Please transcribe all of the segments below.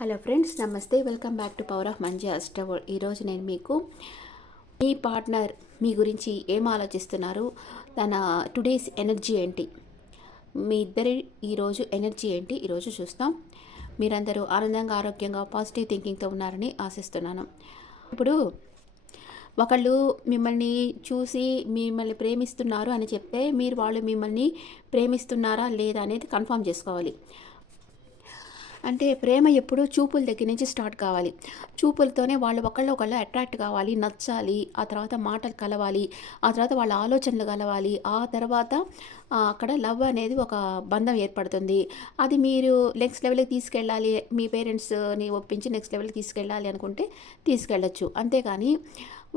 Hello friends నమస్తే. Welcome back to power of Manji అస్టవర్ ఈరోజు నేను మీకు మీ పార్ట్నర్ మీ గురించి ఏం ఆలోచిస్తున్నారు తన టుడేస్ ఎనర్జీ ఏంటి మీ ఇద్దరి ఈరోజు ఎనర్జీ ఏంటి ఈరోజు చూస్తాం. మీరందరూ ఆనందంగా ఆరోగ్యంగా పాజిటివ్ థింకింగ్తో ఉన్నారని ఆశిస్తున్నాను. ఇప్పుడు ఒకళ్ళు మిమ్మల్ని చూసి మిమ్మల్ని ప్రేమిస్తున్నారు అని చెప్తే మీరు వాళ్ళు మిమ్మల్ని ప్రేమిస్తున్నారా లేదా అనేది కన్ఫర్మ్ చేసుకోవాలి. అంటే ప్రేమ ఎప్పుడూ చూపుల దగ్గర నుంచి స్టార్ట్ కావాలి. చూపులతోనే వాళ్ళు ఒకళ్ళు ఒకళ్ళు అట్రాక్ట్ కావాలి నచ్చాలి ఆ తర్వాత మాటలు కలవాలి ఆ తర్వాత వాళ్ళ ఆలోచనలు కలవాలి. ఆ తర్వాత అక్కడ లవ్ అనేది ఒక బంధం ఏర్పడుతుంది. అది మీరు నెక్స్ట్ లెవెల్కి తీసుకెళ్ళాలి మీ పేరెంట్స్ని ఒప్పించి నెక్స్ట్ లెవెల్కి తీసుకెళ్ళాలి అనుకుంటే తీసుకెళ్ళచ్చు. అంతేకాని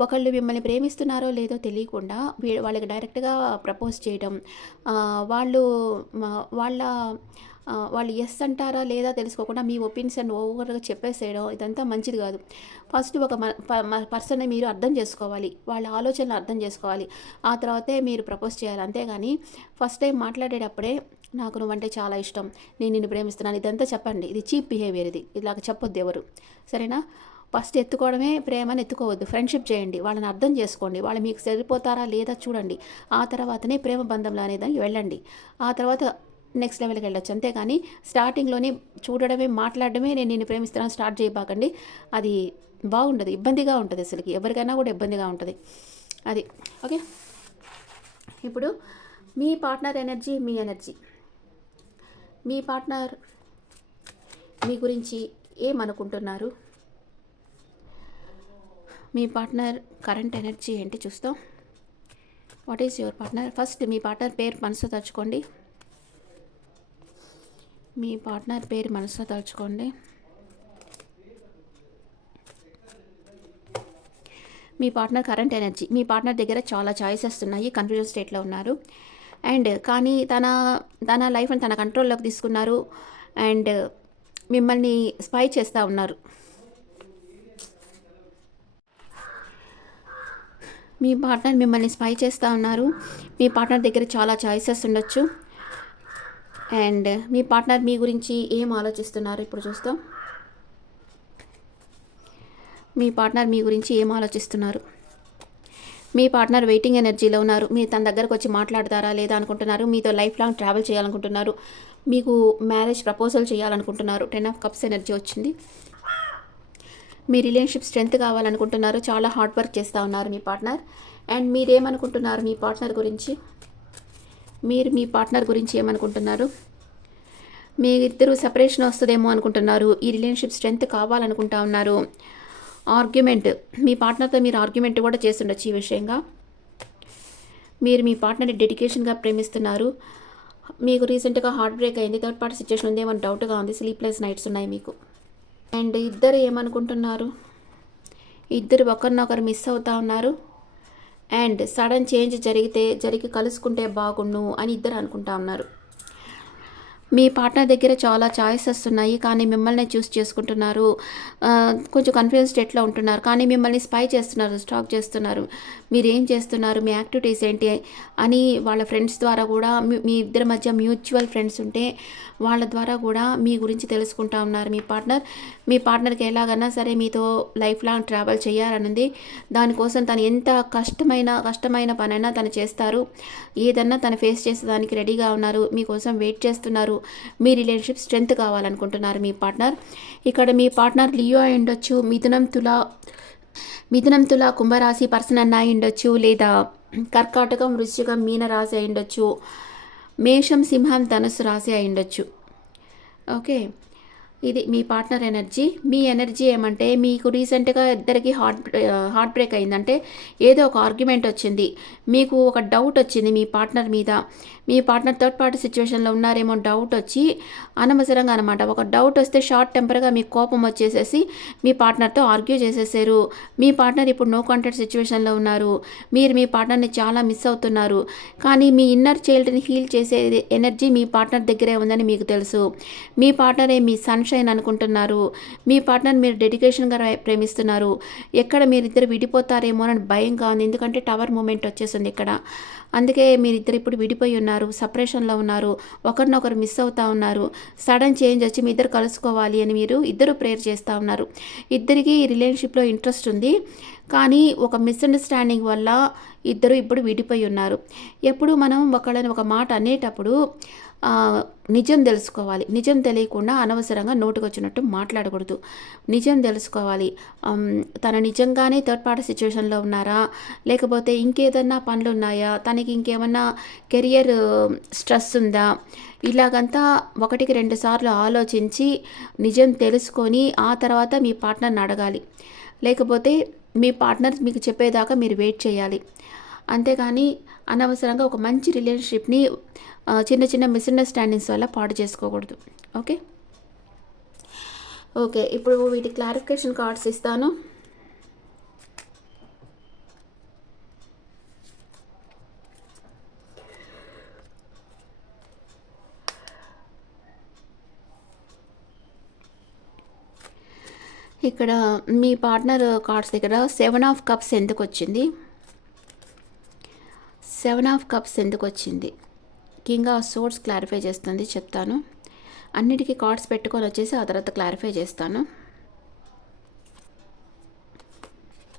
ఒకళ్ళు మిమ్మల్ని ప్రేమిస్తున్నారో లేదో తెలియకుండా వాళ్ళకి డైరెక్ట్గా ప్రపోజ్ చేయడం వాళ్ళు వాళ్ళ వాళ్ళు ఎస్ అంటారా లేదా తెలుసుకోకుండా మీ ఒపీనియన్ ఓవర్గా చెప్పేసేయడం ఇదంతా మంచిది కాదు. ఫస్ట్ ఒక పర్సన్ని మీరు అర్థం చేసుకోవాలి. వాళ్ళ ఆలోచనలు అర్థం చేసుకోవాలి. ఆ తర్వాతే మీరు ప్రపోజ్ చేయాలి. అంతేగాని ఫస్ట్ టైం మాట్లాడేటప్పుడే నాకు నువ్వంటే చాలా ఇష్టం. నేను నిన్ను ప్రేమిస్తున్నాను. ఇదంతా చెప్పండి. ఇది చీప్ బిహేవియర్ ఇది. ఇలాగ చెప్పొద్దు ఎవరు. సరేనా? ఫస్ట్ ఎత్తుకోవడమే ప్రేమని ఎత్తుకోవద్దు. ఫ్రెండ్షిప్ చేయండి. వాళ్ళని అర్థం చేసుకోండి. వాళ్ళు మీకు సరిపోతారా లేదా చూడండి. ఆ తర్వాతనే ప్రేమ బంధంలో అనేదానికి వెళ్ళండి. ఆ తర్వాత నెక్స్ట్ లెవెల్కి వెళ్ళొచ్చు. అంతేగాని స్టార్టింగ్లోనే చూడడమే మాట్లాడడమే నేను నిన్ను ప్రేమిస్తున్నాను స్టార్ట్ చేయబాకండి. అది బాగుండదు ఇబ్బందిగా ఉంటుంది అసలుకి. ఎవరికైనా కూడా ఇబ్బందిగా ఉంటుంది. అది ఓకే? ఇప్పుడు మీ పార్ట్నర్ ఎనర్జీ మీ ఎనర్జీ. మీ పార్ట్నర్ మీ గురించి ఏమనుకుంటున్నారు? మీ పార్ట్నర్ కరెంట్ ఎనర్జీ ఏంటి చూస్తాం. What is your partner? First me partner పేరు మనసు తచ్చుకోండి మీ పార్ట్నర్ పేరు మనసులో తలుచుకోండి. మీ పార్ట్నర్ కరెంట్ ఎనర్జీ. మీ పార్ట్నర్ దగ్గర చాలా చాయిసెస్ ఉన్నాయి కన్ఫ్యూజన్ స్టేట్లో ఉన్నారు. అండ్ కానీ తన తన లైఫ్ని తన కంట్రోల్లోకి తీసుకున్నారు. అండ్ మిమ్మల్ని స్పై చేస్తూ ఉన్నారు. మీ పార్ట్నర్ మిమ్మల్ని స్పై చేస్తూ ఉన్నారు. మీ పార్ట్నర్ దగ్గర చాలా చాయిసెస్ ఉండొచ్చు. అండ్ మీ పార్ట్నర్ మీ గురించి ఏం ఆలోచిస్తున్నారు? ఇప్పుడు చూస్తాం. మీ పార్ట్నర్ మీ గురించి ఏం ఆలోచిస్తున్నారు? మీ పార్ట్నర్ వెయిటింగ్ ఎనర్జీలో ఉన్నారు. మీరు తన దగ్గరకు వచ్చి మాట్లాడతారా లేదా అనుకుంటున్నారు? మీతో లైఫ్ లాంగ్ ట్రావెల్ చేయాలనుకుంటున్నారు. మీకు మ్యారేజ్ ప్రపోజల్ చేయాలనుకుంటున్నారు. టెన్ ఆఫ్ కప్స్ ఎనర్జీ వచ్చింది. మీ రిలేషన్షిప్ స్ట్రెంత్ కావాలనుకుంటున్నారు. చాలా హార్డ్ వర్క్ చేస్తూ ఉన్నారు మీ పార్ట్నర్. అండ్ మీరేమనుకుంటున్నారు మీ పార్ట్నర్ గురించి? మీరు మీ పార్ట్నర్ గురించి ఏమనుకుంటున్నారు? మీ ఇద్దరు సెపరేషన్ వస్తుందేమో అనుకుంటున్నారు. ఈ రిలేషన్షిప్ స్ట్రెంత్ కావాలనుకుంటా ఉన్నారు. ఆర్గ్యుమెంట్ మీ పార్ట్నర్తో మీరు ఆర్గ్యుమెంట్ కూడా చేస్తుండొచ్చు ఈ విషయంగా. మీరు మీ పార్ట్నర్ని డెడికేషన్గా ప్రేమిస్తున్నారు. మీకు రీసెంట్గా హార్ట్ బ్రేక్ అయింది. థర్డ్ పార్టీ సిచ్యువేషన్ ఉందేమో డౌట్గా ఉంది? స్లీప్లెస్ నైట్స్ ఉన్నాయి మీకు. అండ్ ఇద్దరు ఏమనుకుంటున్నారు? ఇద్దరు ఒకరినొకరు మిస్ అవుతా ఉన్నారు. అండ్ సడన్ చేంజ్ జరిగితే జరిగి కలుసుకుంటే బాగుండు అని ఇద్దరు అనుకుంటా ఉన్నారు. మీ పార్ట్నర్ దగ్గర చాలా చాయిసెస్ ఉన్నాయి కానీ మిమ్మల్ని చూస్ చేసుకుంటున్నారు. కొంచెం కన్ఫ్యూజ్ స్టేట్లో ఉంటున్నారు? కానీ మిమ్మల్ని స్పై చేస్తున్నారు స్టాక్ చేస్తున్నారు. మీరు ఏం చేస్తున్నారు? మీ యాక్టివిటీస్ ఏంటి? అని వాళ్ళ ఫ్రెండ్స్ ద్వారా కూడా మీ ఇద్దరి మధ్య మ్యూచువల్ ఫ్రెండ్స్ ఉంటే వాళ్ళ ద్వారా కూడా మీ గురించి తెలుసుకుంటా ఉన్నారు మీ పార్ట్నర్. మీ పార్ట్నర్కి ఎలాగన్నా సరే మీతో లైఫ్ లాంగ్ ట్రావెల్ చేయాలనుంది. దానికోసం తను ఎంత కష్టమైన కష్టమైన పనైనా తను చేస్తారు. ఏదన్నా తను ఫేస్ చేసేదానికి రెడీగా ఉన్నారు మీకోసం వెయిట్ చేస్తున్నారు మీ రిలేషన్షిప్ స్ట్రెంత్ కావాలనుకుంటున్నారు మీ పార్ట్నర్. ఇక్కడ మీ పార్ట్నర్ లియో అయి ఉండొచ్చు మిథునం తులా మిథునం తుల కుంభరాశి పర్సన్ అన్న అయి ఉండొచ్చు లేదా కర్కాటకం వృశ్చికం మీన రాశి అయి ఉండొచ్చు. మేషం సింహం ధనుసు రాశి అయి ఉండొచ్చు. ఓకే. ఇది మీ పార్ట్నర్ ఎనర్జీ. మీ ఎనర్జీ ఏమంటే మీకు రీసెంట్గా ఇద్దరికి హార్ట్ హార్ట్ బ్రేక్ అయిందంటే ఏదో ఒక ఆర్గ్యుమెంట్ వచ్చింది. మీకు ఒక డౌట్ వచ్చింది మీ పార్ట్నర్ మీద. మీ పార్ట్నర్ థర్డ్ పార్టీ సిచ్యువేషన్లో ఉన్నారేమో డౌట్ వచ్చి అనవసరంగా అనమాట ఒక డౌట్ వస్తే షార్ట్ టెంపర్గా మీ కోపం వచ్చేసేసి మీ పార్ట్నర్తో ఆర్గ్యూ చేసేసారు. మీ పార్ట్నర్ ఇప్పుడు నో కాంటాక్ట్ సిచ్యువేషన్లో ఉన్నారు. మీరు మీ పార్ట్నర్ని చాలా మిస్ అవుతున్నారు. కానీ మీ ఇన్నర్ చైల్డ్ని హీల్ చేసే ఎనర్జీ మీ పార్ట్నర్ దగ్గరే ఉందని మీకు తెలుసు. మీ పార్ట్నరే మీ సన్షైన్ అనుకుంటున్నారు. మీ పార్ట్నర్ మీరు డెడికేషన్గా ప్రేమిస్తున్నారు. ఎక్కడ మీరిద్దరు విడిపోతారేమో అని భయంగా ఉంది. ఎందుకంటే టవర్ మూమెంట్ వచ్చేసింది ఇక్కడ. అందుకే మీరిద్దరు ఇప్పుడు విడిపోయి ఉన్నారు. సపరేషన్లో ఉన్నారు ఒకరినొకరు మిస్ అవుతూ ఉన్నారు. సడన్ చేంజ్ వచ్చి మీ ఇద్దరు కలుసుకోవాలి అని మీరు ఇద్దరు ప్రేయర్ చేస్తూ ఉన్నారు. ఇద్దరికి రిలేషన్షిప్లో ఇంట్రెస్ట్ ఉంది. కానీ ఒక మిస్అండర్స్టాండింగ్ వల్ల ఇద్దరు ఇప్పుడు విడిపోయి ఉన్నారు. ఎప్పుడు మనం ఒకళ్ళని ఒక మాట అనేటప్పుడు నిజం తెలుసుకోవాలి. నిజం తెలియకుండా అనవసరంగా నోటుకొచ్చినట్టు మాట్లాడకూడదు. నిజం తెలుసుకోవాలి. తను నిజంగానే థర్డ్ పార్టీ సిచ్యువేషన్లో ఉన్నారా? లేకపోతే ఇంకేదన్నా పనులు ఉన్నాయా తనకి ఇంకేమన్నా కెరియర్ స్ట్రెస్ ఉందా? ఇలాగంతా ఒకటికి రెండు సార్లు ఆలోచించి నిజం తెలుసుకొని ఆ తర్వాత మీ పార్ట్నర్ని అడగాలి. లేకపోతే మీ పార్ట్నర్ మీకు చెప్పేదాకా మీరు వెయిట్ చేయాలి. అంతేగాని అనవసరంగా ఒక మంచి రిలేషన్షిప్ని చిన్న చిన్న మిస్అండర్స్టాండింగ్స్ వల్ల పాడు చేసుకోకూడదు. ఓకే? ఓకే ఇప్పుడు వీటి క్లారిఫికేషన్ కార్డ్స్ ఇస్తాను. ఇక్కడ మీ పార్ట్నర్ కార్డ్స్ దగ్గర సెవెన్ ఆఫ్ కప్స్ ఎందుకు వచ్చింది? సెవెన్ ఆఫ్ కప్స్ ఎందుకు వచ్చింది? కింగ్ ఆఫ్ సోర్స్ క్లారిఫై చేస్తుంది చెప్తాను. అన్నిటికీ కార్డ్స్ పెట్టుకొని వచ్చేసి ఆ తర్వాత క్లారిఫై చేస్తాను.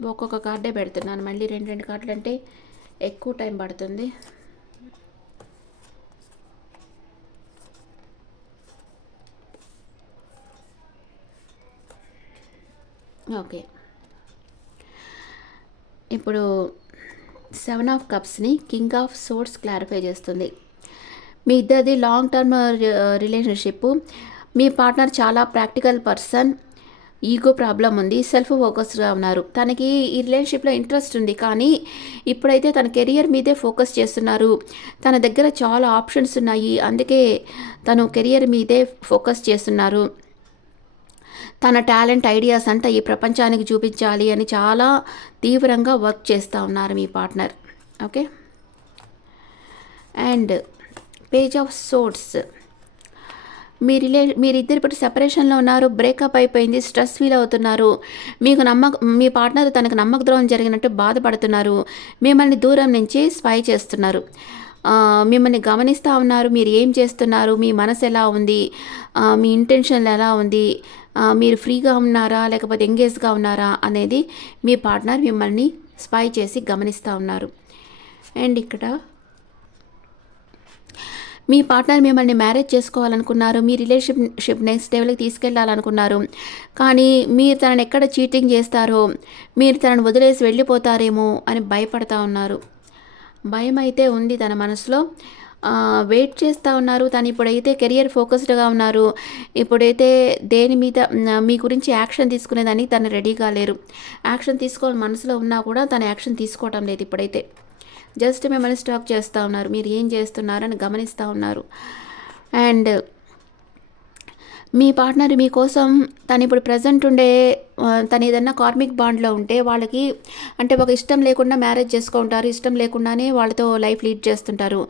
ఒక్కొక్క కార్డే పెడుతున్నాను. మళ్ళీ రెండు రెండు కార్డులు అంటే ఎక్కువ టైం పడుతుంది. ఓకే. ఇప్పుడు సెవెన్ ఆఫ్ కప్స్ని కింగ్ ఆఫ్ సోర్స్ క్లారిఫై చేస్తుంది. మీ ఇద్దరిది లాంగ్ టర్మ్ రిలేషన్షిప్ మీ పార్ట్నర్ చాలా ప్రాక్టికల్ పర్సన్ ఈగో ప్రాబ్లం ఉంది సెల్ఫ్ ఫోకస్డ్గా ఉన్నారు. తనకి ఈ రిలేషన్షిప్లో ఇంట్రెస్ట్ ఉంది కానీ ఇప్పుడైతే తన కెరియర్ మీదే ఫోకస్ చేస్తున్నారు. తన దగ్గర చాలా ఆప్షన్స్ ఉన్నాయి అందుకే తను కెరియర్ మీదే ఫోకస్ చేస్తున్నారు. తన టాలెంట్ ఐడియాస్ అంతా ఈ ప్రపంచానికి చూపించాలి అని చాలా తీవ్రంగా వర్క్ చేస్తూ ఉన్నారు మీ partner okay and page of swords మీ రిలే మీరిద్దరు ఇప్పుడు సెపరేషన్లో ఉన్నారు బ్రేకప్ అయిపోయింది స్ట్రెస్ ఫీల్ అవుతున్నారు. మీకు నమ్మక మీ పార్ట్నర్ తనకు నమ్మక ద్రోహం జరిగినట్టు బాధపడుతున్నారు. మిమ్మల్ని దూరం నుంచి స్పై చేస్తున్నారు. మిమ్మల్ని గమనిస్తూ ఉన్నారు మీరు ఏం చేస్తున్నారు మీ మనసు ఎలా ఉంది మీ ఇంటెన్షన్ ఎలా ఉంది మీరు ఫ్రీగా ఉన్నారా లేకపోతే ఎంగేజ్గా ఉన్నారా అనేది మీ పార్ట్నర్ మిమ్మల్ని స్పై చేసి గమనిస్తూ ఉన్నారు. అండ్ ఇక్కడ మీ పార్ట్నర్ మిమ్మల్ని మ్యారేజ్ చేసుకోవాలనుకున్నారు మీ రిలేషన్షిప్ నెక్స్ట్ లెవెల్కి తీసుకెళ్ళాలనుకున్నారు కానీ మీరు తనని ఎక్కడ చీటింగ్ చేస్తారో మీరు తనను వదిలేసి వెళ్ళిపోతారేమో అని భయపడతా ఉన్నారు. భయం అయితే ఉంది తన మనసులో. వెయిట్ చేస్తూ ఉన్నారు. తను ఇప్పుడైతే కెరియర్ ఫోకస్డ్గా ఉన్నారు. ఇప్పుడైతే దేని మీద మీ గురించి యాక్షన్ తీసుకునేదానికి తను రెడీగా లేరు. యాక్షన్ తీసుకోవాలి మనసులో ఉన్నా కూడా తను యాక్షన్ తీసుకోవటం లేదు ఇప్పుడైతే. జస్ట్ మిమ్మల్ని స్టాక్ చేస్తూ ఉన్నారు. మీరు ఏం చేస్తున్నారని గమనిస్తూ ఉన్నారు. అండ్ మీ పార్ట్నర్ మీకోసం తను ఇప్పుడు ప్రజెంట్ ఉండే తను ఏదన్నా కార్మిక్ బాండ్లో ఉంటే వాళ్ళకి అంటే ఒక ఇష్టం లేకుండా మ్యారేజ్ చేసుకుంటారు ఇష్టం లేకుండానే వాళ్ళతో లైఫ్ లీడ్ చేస్తుంటారు.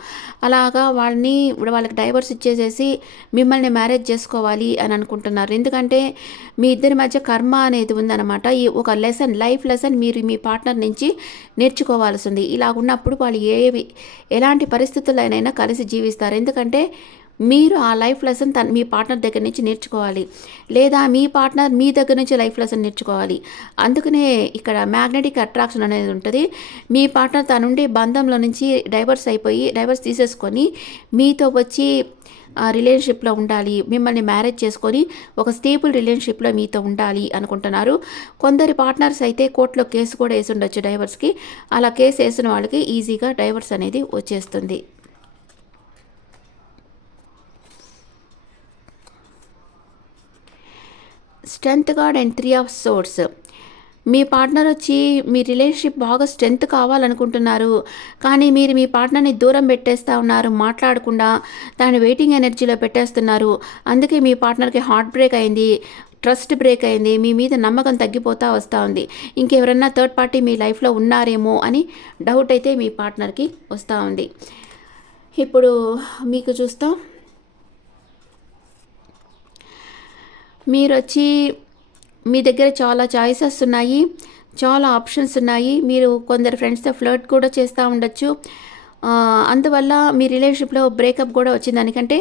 అలాగా వాళ్ళని ఇప్పుడు వాళ్ళకి డైవర్స్ ఇచ్చేసేసి మిమ్మల్ని మ్యారేజ్ చేసుకోవాలి అని అనుకుంటున్నారు. ఎందుకంటే మీ ఇద్దరి మధ్య కర్మ అనేది ఉందన్నమాట. ఈ ఒక లెసన్ లైఫ్ లెసన్ మీరు మీ పార్ట్నర్ నుంచి నేర్చుకోవాల్సింది. ఇలా ఉన్నప్పుడు వాళ్ళు ఏవి ఎలాంటి పరిస్థితుల్లోనైనా కలిసి జీవిస్తారు. ఎందుకంటే మీరు ఆ లైఫ్ లెసన్ తన మీ పార్ట్నర్ దగ్గర నుంచి నేర్చుకోవాలి. లేదా మీ పార్ట్నర్ మీ దగ్గర నుంచి లైఫ్ లెసన్ నేర్చుకోవాలి. అందుకనే ఇక్కడ మ్యాగ్నెటిక్ అట్రాక్షన్ అనేది ఉంటుంది. మీ పార్ట్నర్ తనుండే బంధంలో నుంచి డైవర్స్ అయిపోయి డైవర్స్ తీసేసుకొని మీతో వచ్చి రిలేషన్షిప్లో ఉండాలి. మిమ్మల్ని మ్యారేజ్ చేసుకొని ఒక స్టేబుల్ రిలేషన్షిప్లో మీతో ఉండాలి అనుకుంటున్నారు. కొందరి పార్ట్నర్స్ అయితే కోర్టులో కేసు కూడా వేసి ఉండొచ్చు డైవర్స్కి అలా కేసు వేసిన వాళ్ళకి ఈజీగా డైవర్స్ అనేది వచ్చేస్తుంది. Strength card and three of swords. Me partner వచ్చి మీ రిలేషన్షిప్ బాగా స్ట్రెంత్ కావాలనుకుంటున్నారు. కానీ మీరు మీ పార్ట్నర్ని దూరం పెట్టేస్తూ ఉన్నారు మాట్లాడకుండా దాని వెయిటింగ్ ఎనర్జీలో పెట్టేస్తున్నారు. అందుకే మీ పార్ట్నర్కి హార్ట్ బ్రేక్ అయింది ట్రస్ట్ బ్రేక్ అయింది మీ మీద నమ్మకం తగ్గిపోతూ వస్తూ ఉంది. ఇంకెవరన్నా థర్డ్ పార్టీ మీ లైఫ్లో ఉన్నారేమో అని డౌట్ అయితే మీ పార్ట్నర్కి వస్తూ ఉంది. ఇప్పుడు మీకు చూస్తాం. మీరు వచ్చి మీ దగ్గర చాలా చాయిసెస్ ఉన్నాయి చాలా ఆప్షన్స్ ఉన్నాయి. మీరు కొందరు ఫ్రెండ్స్తో ఫ్లర్ట్ కూడా చేస్తూ ఉండొచ్చు. అందువల్ల మీ రిలేషన్షిప్లో బ్రేకప్ కూడా వచ్చింది. దానికంటే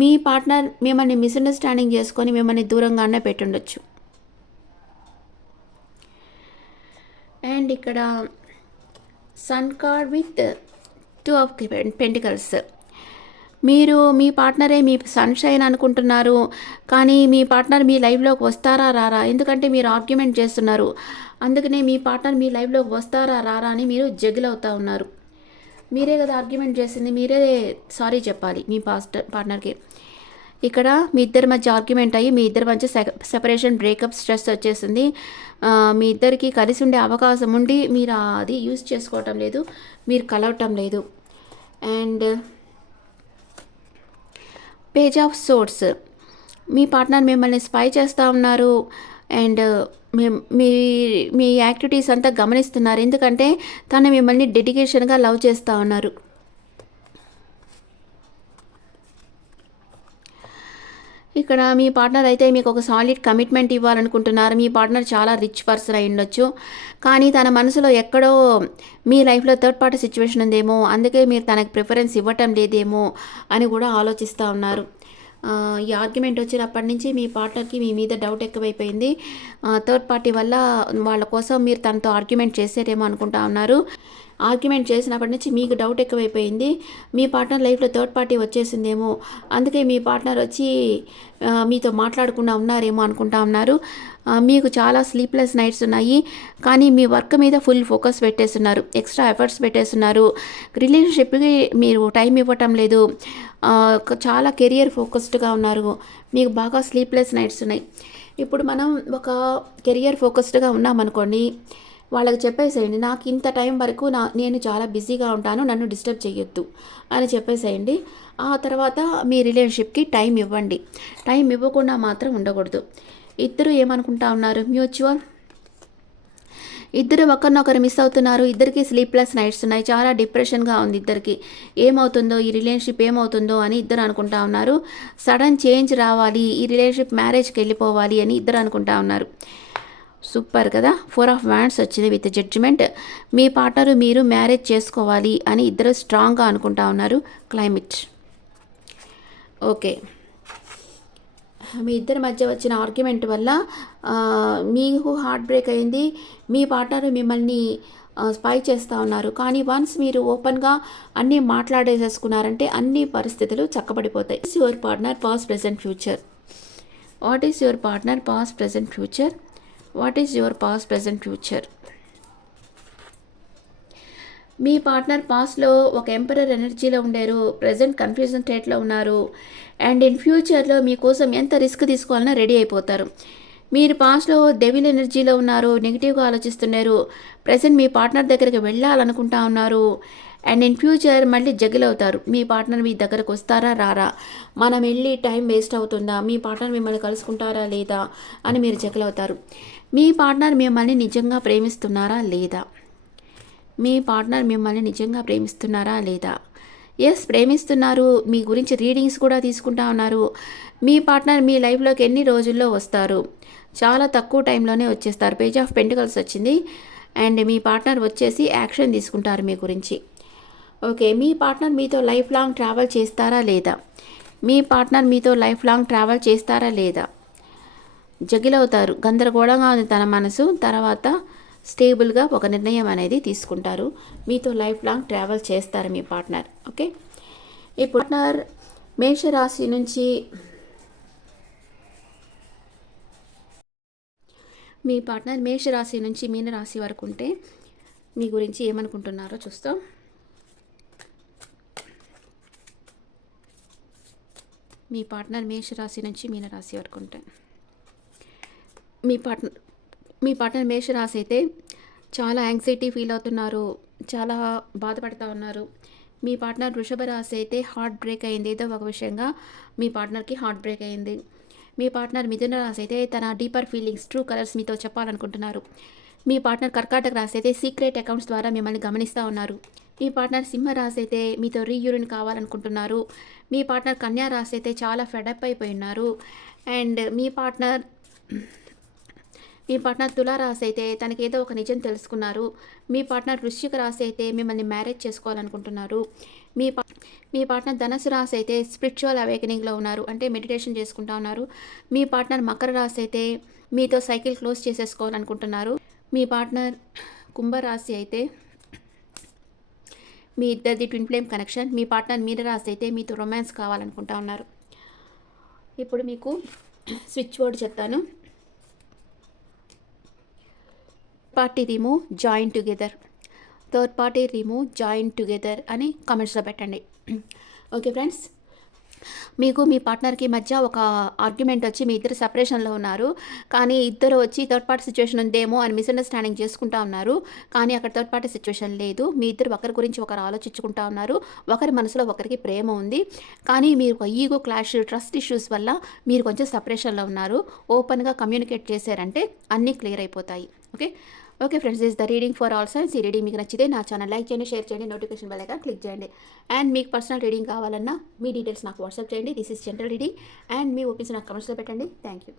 మీ పార్ట్నర్ మిమ్మల్ని మిస్అండర్స్టాండింగ్ చేసుకొని మిమ్మల్ని దూరంగానే పెట్టుండొచ్చు. అండ్ ఇక్కడ sun card with two of pentacles. మీరు మీ పార్ట్నరే మీ సన్షైన్ అనుకుంటున్నారు. కానీ మీ పార్ట్నర్ మీ లైఫ్లోకి వస్తారా రారా? ఎందుకంటే మీరు ఆర్గ్యుమెంట్ చేస్తున్నారు. అందుకనే మీ పార్ట్నర్ మీ లైఫ్లోకి వస్తారా రారా అని మీరు జగిల్ అవుతా ఉన్నారు. మీరే కదా ఆర్గ్యుమెంట్ చేసింది. మీరే సారీ చెప్పాలి మీ పాస్ట్ పార్ట్నర్కి ఇక్కడ మీ ఇద్దరి మధ్య ఆర్గ్యుమెంట్ అయ్యి మీ ఇద్దరి మధ్య సెపరేషన్ బ్రేకప్ స్ట్రెస్ వచ్చేసింది. మీ ఇద్దరికి కలిసి ఉండే అవకాశం ఉండి మీరు అది యూజ్ చేసుకోవటం లేదు మీరు కలవటం లేదు. అండ్ పేజ్ ఆఫ్ సోర్స్ మీ పార్ట్నర్ మిమ్మల్ని స్పై చేస్తూ ఉన్నారు అండ్ uh, మీ- మీ మీ యాక్టివిటీస్ అంతా గమనిస్తున్నారు. ఎందుకంటే తను మిమ్మల్ని డెడికేషన్గా లవ్ చేస్తూ ఉన్నారు. ఇక్కడ మీ పార్ట్నర్ అయితే మీకు ఒక సాలిడ్ కమిట్మెంట్ ఇవ్వాలనుకుంటున్నారు. మీ పార్ట్నర్ చాలా రిచ్ పర్సన్ అయి ఉండొచ్చు. కానీ తన మనసులో ఎక్కడో మీ లైఫ్లో థర్డ్ పార్టీ సిచ్యువేషన్ ఉందేమో అందుకే మీరు తనకు ప్రిఫరెన్స్ ఇవ్వటం లేదేమో అని కూడా ఆలోచిస్తూ ఉన్నారు. ఈ ఆర్గ్యుమెంట్ వచ్చినప్పటి నుంచి మీ పార్ట్నర్కి మీ మీద డౌట్ ఎక్కువైపోయింది. థర్డ్ పార్టీ వల్ల వాళ్ళ కోసం మీరు తనతో ఆర్గ్యుమెంట్ చేసేటేమో అనుకుంటా ఉన్నారు. ఆర్గ్యుమెంట్ చేసినప్పటి నుంచి మీకు డౌట్ ఎక్కువైపోయింది. మీ పార్ట్నర్ లైఫ్లో థర్డ్ పార్టీ వచ్చేసిందేమో. అందుకే మీ పార్ట్నర్ వచ్చి మీతో మాట్లాడకుండా ఉన్నారేమో అనుకుంటా ఉన్నారు. మీకు చాలా స్లీప్లెస్ నైట్స్ ఉన్నాయి. కానీ మీ వర్క్ మీద ఫుల్ ఫోకస్ పెట్టేస్తున్నారు. ఎక్స్ట్రా ఎఫర్ట్స్ పెట్టేస్తున్నారు. రిలేషన్షిప్కి మీరు టైం ఇవ్వటం లేదు. చాలా కెరియర్ ఫోకస్డ్గా ఉన్నారు. మీకు బాగా స్లీప్లెస్ నైట్స్ ఉన్నాయి. ఇప్పుడు మనం ఒక కెరియర్ ఫోకస్డ్గా ఉన్నామనుకోండి వాళ్ళకి చెప్పేసేయండి నాకు ఇంత టైం వరకు నా నేను చాలా బిజీగా ఉంటాను నన్ను డిస్టర్బ్ చేయొద్దు అని చెప్పేసేయండి. ఆ తర్వాత మీ రిలేషన్షిప్కి టైం ఇవ్వండి. టైం ఇవ్వకుండా మాత్రం ఉండకూడదు. ఇద్దరు ఏమనుకుంటా ఉన్నారు? మ్యూచువల్. ఇద్దరు ఒకరినొకరు మిస్ అవుతున్నారు. ఇద్దరికి స్లీప్లెస్ నైట్స్ ఉన్నాయి. చాలా డిప్రెషన్గా ఉంది ఇద్దరికి. ఏమవుతుందో ఈ రిలేషన్షిప్ ఏమవుతుందో అని ఇద్దరు అనుకుంటా ఉన్నారు. సడన్ చేంజ్ రావాలి. ఈ రిలేషన్షిప్ మ్యారేజ్కి వెళ్ళిపోవాలి అని ఇద్దరు అనుకుంటా ఉన్నారు. సూపర్ కదా? ఫోర్ ఆఫ్ వ్యాండ్స్ వచ్చింది విత్ జడ్జిమెంట్ మీ పార్ట్నరు మీరు మ్యారేజ్ చేసుకోవాలి అని ఇద్దరు స్ట్రాంగ్గా అనుకుంటా ఉన్నారు. క్లైమేట్ ఓకే మీ ఇద్దరి మధ్య వచ్చిన ఆర్గ్యుమెంట్ వల్ల మీకు హార్ట్ బ్రేక్ అయింది. మీ పార్ట్నర్ మిమ్మల్ని స్పై చేస్తూ ఉన్నారు. కానీ వన్స్ మీరు ఓపెన్గా అన్నీ మాట్లాడేసేసుకున్నారంటే అన్ని పరిస్థితులు చక్కబడిపోతాయి. Your partner past present future what is your partner past present future what is your past present future me partner పాస్ట్లో ఒక ఎంపరర్ ఎనర్జీలో ఉండేరు ప్రజెంట్ కన్ఫ్యూజన్ స్టేట్లో ఉన్నారు అండ్ ఇన్ ఫ్యూచర్లో మీకోసం ఎంత రిస్క్ తీసుకోవాలన్నా రెడీ అయిపోతారు. మీరు పాస్ట్లో డెవిల్ ఎనర్జీలో ఉన్నారు నెగిటివ్గా ఆలోచిస్తున్నారు ప్రజెంట్ మీ పార్ట్నర్ దగ్గరికి వెళ్ళాలనుకుంటా ఉన్నారు అండ్ ఇన్ ఫ్యూచర్ మళ్ళీ జగిల్ అవుతారు. మీ పార్ట్నర్ మీ దగ్గరకు వస్తారా రారా? మనం వెళ్ళి టైం వేస్ట్ అవుతుందా? మీ పార్ట్నర్ మిమ్మల్ని కలుసుకుంటారా లేదా? అని మీరు జగిల్ అవుతారు. మీ పార్ట్నర్ మిమ్మల్ని నిజంగా ప్రేమిస్తున్నారా లేదా? మీ పార్ట్నర్ మిమ్మల్ని నిజంగా ప్రేమిస్తున్నారా లేదా? ఎస్ ప్రేమిస్తున్నారు. మీ గురించి రీడింగ్స్ కూడా తీసుకుంటా ఉన్నారు. మీ పార్ట్నర్ మీ లైఫ్లోకి ఎన్ని రోజుల్లో వస్తారు? చాలా తక్కువ టైంలోనే వచ్చేస్తారు. పేజ్ ఆఫ్ పెంటికల్స్ వచ్చింది. అండ్ మీ పార్ట్నర్ వచ్చేసి యాక్షన్ తీసుకుంటారు మీ గురించి. ఓకే మీ పార్ట్నర్ మీతో లైఫ్ లాంగ్ ట్రావెల్ చేస్తారా లేదా? మీ పార్ట్నర్ మీతో లైఫ్ లాంగ్ ట్రావెల్ చేస్తారా లేదా? జగిలవుతారు. గందరగోళంగా ఉంది తన మనసు. తర్వాత స్టేబుల్గా ఒక నిర్ణయం అనేది తీసుకుంటారు. మీతో లైఫ్ లాంగ్ ట్రావెల్ చేస్తారు మీ పార్ట్నర్. ఓకే? ఈ పార్ట్నర్ మేషరాశి నుంచి మీ పార్ట్నర్ మేషరాశి నుంచి మీనరాశి వరకు ఉంటే మీ గురించి ఏమనుకుంటున్నారో చూస్తాం. మీ పార్ట్నర్ మేషరాశి నుంచి మీనరాశి వరకు ఉంటాయి మీ పార్ట్నర్ మీ పార్ట్నర్ మేషరాశి అయితే చాలా యాంగ్జైటీ ఫీల్ అవుతున్నారు చాలా బాధపడుతూ ఉన్నారు. మీ పార్ట్నర్ వృషభ రాశి అయితే హార్ట్ బ్రేక్ అయింది ఏదో ఒక విషయంగా మీ పార్ట్నర్కి హార్ట్ బ్రేక్ అయింది. మీ పార్ట్నర్ మిథున రాశి అయితే తన డీపర్ ఫీలింగ్స్ ట్రూ కలర్స్ మీతో చెప్పాలనుకుంటున్నారు. మీ పార్ట్నర్ కర్కాటక రాశి అయితే సీక్రెట్ అకౌంట్స్ ద్వారా మిమ్మల్ని గమనిస్తూ ఉన్నారు. మీ పార్ట్నర్ సింహ రాశి అయితే మీతో రీయూరిన్ కావాలనుకుంటున్నారు. మీ పార్ట్నర్ కన్యా రాశి అయితే చాలా ఫెడప్ అయిపోయి ఉన్నారు. అండ్ మీ పార్ట్నర్ మీ పార్ట్నర్ తులారాశి అయితే తనకి ఏదో ఒక నిజం తెలుసుకున్నారు. మీ పార్ట్నర్ వృశ్చిక రాశి అయితే మిమ్మల్ని మ్యారేజ్ చేసుకోవాలనుకుంటున్నారు. మీ పా మీ పార్ట్నర్ ధనసు రాశి అయితే స్పిరిచువల్ అవేకనింగ్లో ఉన్నారు. అంటే మెడిటేషన్ చేసుకుంటా ఉన్నారు. మీ పార్ట్నర్ మకర రాశి అయితే మీతో సైకిల్ క్లోజ్ చేసేసుకోవాలనుకుంటున్నారు. మీ పార్ట్నర్ కుంభరాశి అయితే మీ ఇద్దరిది ట్విన్ ఫ్లేమ్ కనెక్షన్. మీ పార్ట్నర్ మీర రాశి అయితే మీతో రొమాన్స్ కావాలనుకుంటా ఉన్నారు. ఇప్పుడు మీకు స్విచ్ బోర్డు చెప్తాను. Party remove join together third party remove join together అని కామెంట్స్లో పెట్టండి. ఓకే ఫ్రెండ్స్ మీకు మీ పార్ట్నర్కి మధ్య ఒక ఆర్గ్యుమెంట్ వచ్చి మీ ఇద్దరు సపరేషన్లో ఉన్నారు. కానీ ఇద్దరు వచ్చి థర్డ్ పార్టీ సిచ్యువేషన్ ఉందేమో అని మిస్అండర్స్టాండింగ్ చేసుకుంటా ఉన్నారు. కానీ అక్కడ థర్డ్ పార్టీ సిచ్యువేషన్ లేదు. మీ ఇద్దరు ఒకరి గురించి ఒకరు ఆలోచించుకుంటా ఉన్నారు. ఒకరి మనసులో ఒకరికి ప్రేమ ఉంది. కానీ మీరు ఒక ఈగో క్లాష్ ట్రస్ట్ ఇష్యూస్ వల్ల మీరు కొంచెం సపరేషన్లో ఉన్నారు. ఓపెన్గా కమ్యూనికేట్ చేశారంటే అన్నీ క్లియర్ అయిపోతాయి. Okay okay friends this the reading for all signs ఈ రీడింగ్ మీకు నచ్చితే నా ఛానల్ లైక్ చేయండి షేర్ చేయండి నోటిఫికేషన్ బెల్ ఐకాన్ క్లిక్ చేయండి. అండ్ మీకు పర్సనల్ రీడింగ్ కావాలన్నా మీ డీటెయిల్స్ నాకు వాట్సాప్ చేయండి. This is general reading and me opinion నాకు కమెంట్స్లో పెట్టండి. Thank you